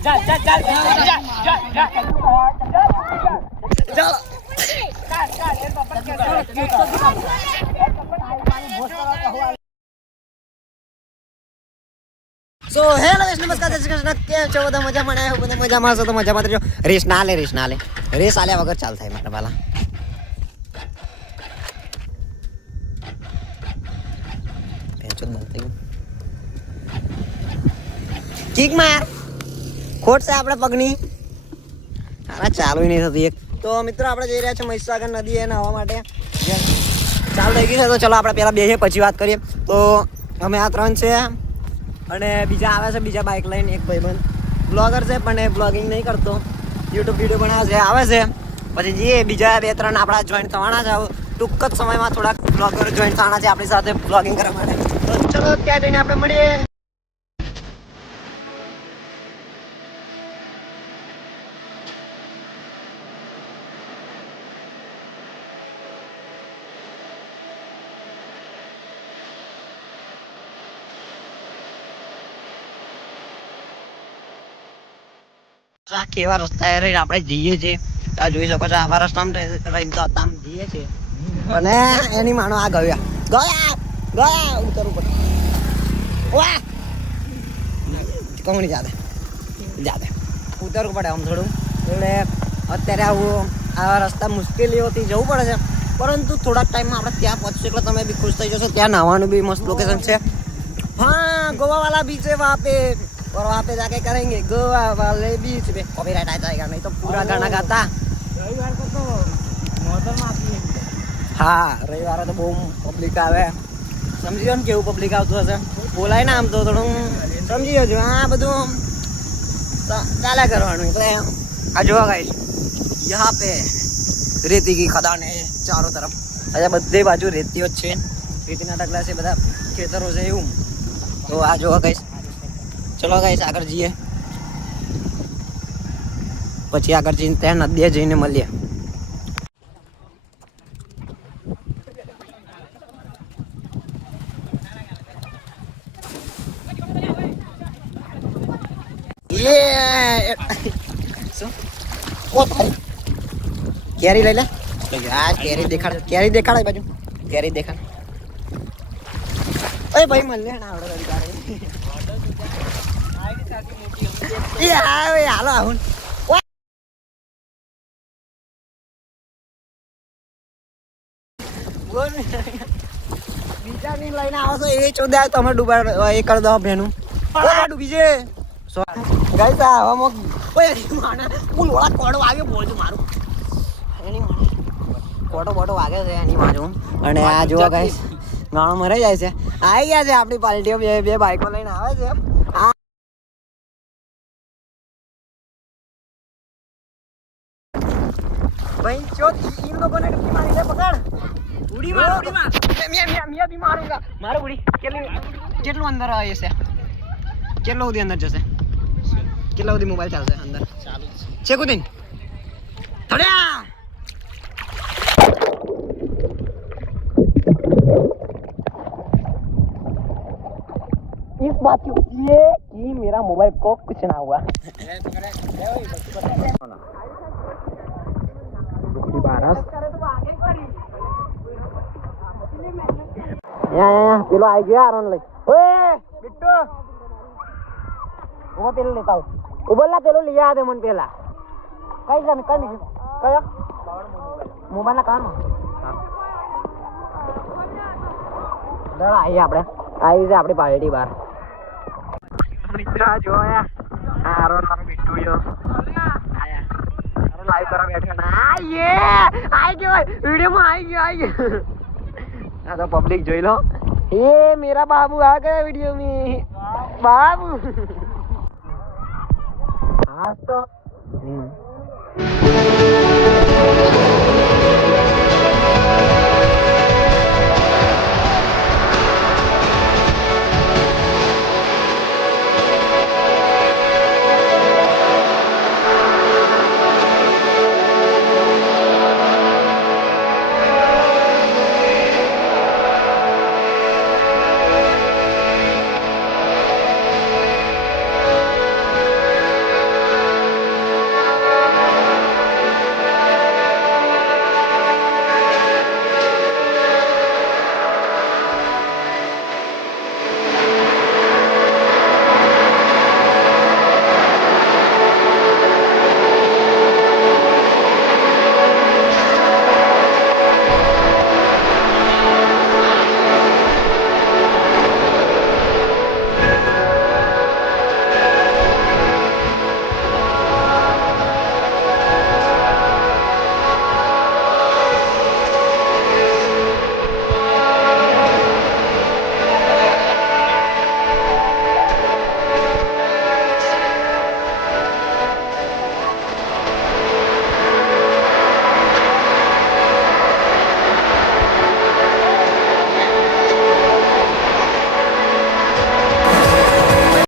So hello નમસ્કાર જય શ્રી કૃષ્ણ. કેમ છો બધા? મજામાં ને? બધા મજામાં છો તો મજામાં રહેજો. રેસ ના લે રેસ આલ્યા વગર ચાલ થાય મારા વાલા. ચીક માર ખોટ છે આપણે પગની. હા ચાલુ નહીં થતી એક તો મિત્રો આપણે જઈ રહ્યા છીએ મહીસાગર નદી એ નહાવા માટે. ચાલુ થઈ ગઈ છે તો ચલો આપણે પહેલા બેસીએ પછી વાત કરીએ. તો અમે આ 3 છે અને બીજા આવે છે બીજા બાઇક લઈને એક ભાઈબંધ બ્લોગર છે પણ એ બ્લોગિંગ નહીં કરતો, યુટ્યુબ વિડીયો બનાવે છે આવે છે. પછી જઈએ બીજા 2-3 આપણા જોઈન્ટ થવાના છે. ટૂંક જ સમયમાં થોડાક બ્લોગર જોઈન્ટ થવાના છે આપણી સાથે બ્લોગિંગ કરવા માટે. તો ચલો ત્યાં જઈને આપણે મળીએ. કેવા રસ્તા રહીને આપણે જઈએ છીએ આ જોઈ શકો છો. આવા રસ્તામાં રહીને તો આમ જઈએ છીએ અને એની માનો આ ગયા ઉતરવું પડે. વાહ કોમણી જાતે ઉતરવું પડે આમ થોડું. એટલે અત્યારે આવા રસ્તા મુશ્કેલીઓથી જવું પડે છે પરંતુ થોડાક ટાઈમમાં આપણે ત્યાં પહોંચશું એટલે તમે બી ખુશ થઈ જશો. ત્યાં નાહવાનું બી મસ્ત લોકેશન છે. हाँ गोवा वाला बीच है वहाँ पे और वहाँ पे जाके करेंगे गोवा वाले बीच पे. कॉपीराइट आ जाएगा नहीं तो पूरा गाना गाता. रविवार को तो मौसम आती है. हाँ रविवार तो બહુ પબ્લિક આવે. સમજી ને કેવું પબ્લિક આવતું હશે. બોલાય ને આમ તો થોડું સમજી જજો. આ બધું ચાલ્યા કરવાનું. એટલે આ જોવા ગાઈશ यहाँ पे રેતી की खदान है चारों तरफ. અહીંયા બધી બાજુ રેતીઓ જ છે. રેતીના ઢગલા છે, બધા ખેતરો છે એવું. તો આ જોવા ગાઈશ. ચલો ગાઈશ આગળ જઈએ પછી આગળ જઈને ત્યાં નદીએ જઈને મળીએ. કેરી લઈ લે. કેરી દેખાડ બાજુ કેરી દેખાડ. અરે ભાઈ મળે ના આવડે હાલો આવું બીજા ની લઈને આવો છો એ ચોદા તમે ડૂબા એ કરી દો ભેનું ડૂબી છે. ગાઈસ આવામાં લોળા કોડો વાગ્યો બોલજો મારું એની કોટો વાગે છે એની મારું. અને આ જો ગાઈસ ગાણો મરાઈ જાય છે. આવી ગયા છે આપણી પાર્ટીઓ બે બાઈકો લઈને આવે છે. ભાઈ ચો इन लोगों ने कितनी मारी है पकड़ उड़ी मार मियां भी मारूंगा मारो उड़ी કેટલું અંદર આવે છે કેટલો સુધી અંદર જશે કેટલા સુધી મોબાઈલ ચાલશે અંદર ચાલુ છે કુદીન થડ્યા. इस बात की खुशी है कि मेरा मोबाइल को कुछ ना हुआ. પેલો આવી ગયો આરોન લઈ. ઓય બિટ્ટુ ઉભો પેલો લેતા આવ. ઉભોલા પેલો લઈ આ દે મને પેલા. કઈ જાને કઈ નહીં કયો મોબાઈલ ના કાન. હા દડા આવી આપણે આવી છે આપણી પાર્ટી બહાર. મિત્ર જોયા આરોન મારો બિટ્ટુ જો આયા લાઈવ કરવા બેઠો ના આઈ ગયો વિડિયો માં આવી ગયો. આ તો પબ્લિક જોઈ લો. એ મેરા બાબू आ गया वीडियो में बाबू. हाँ तो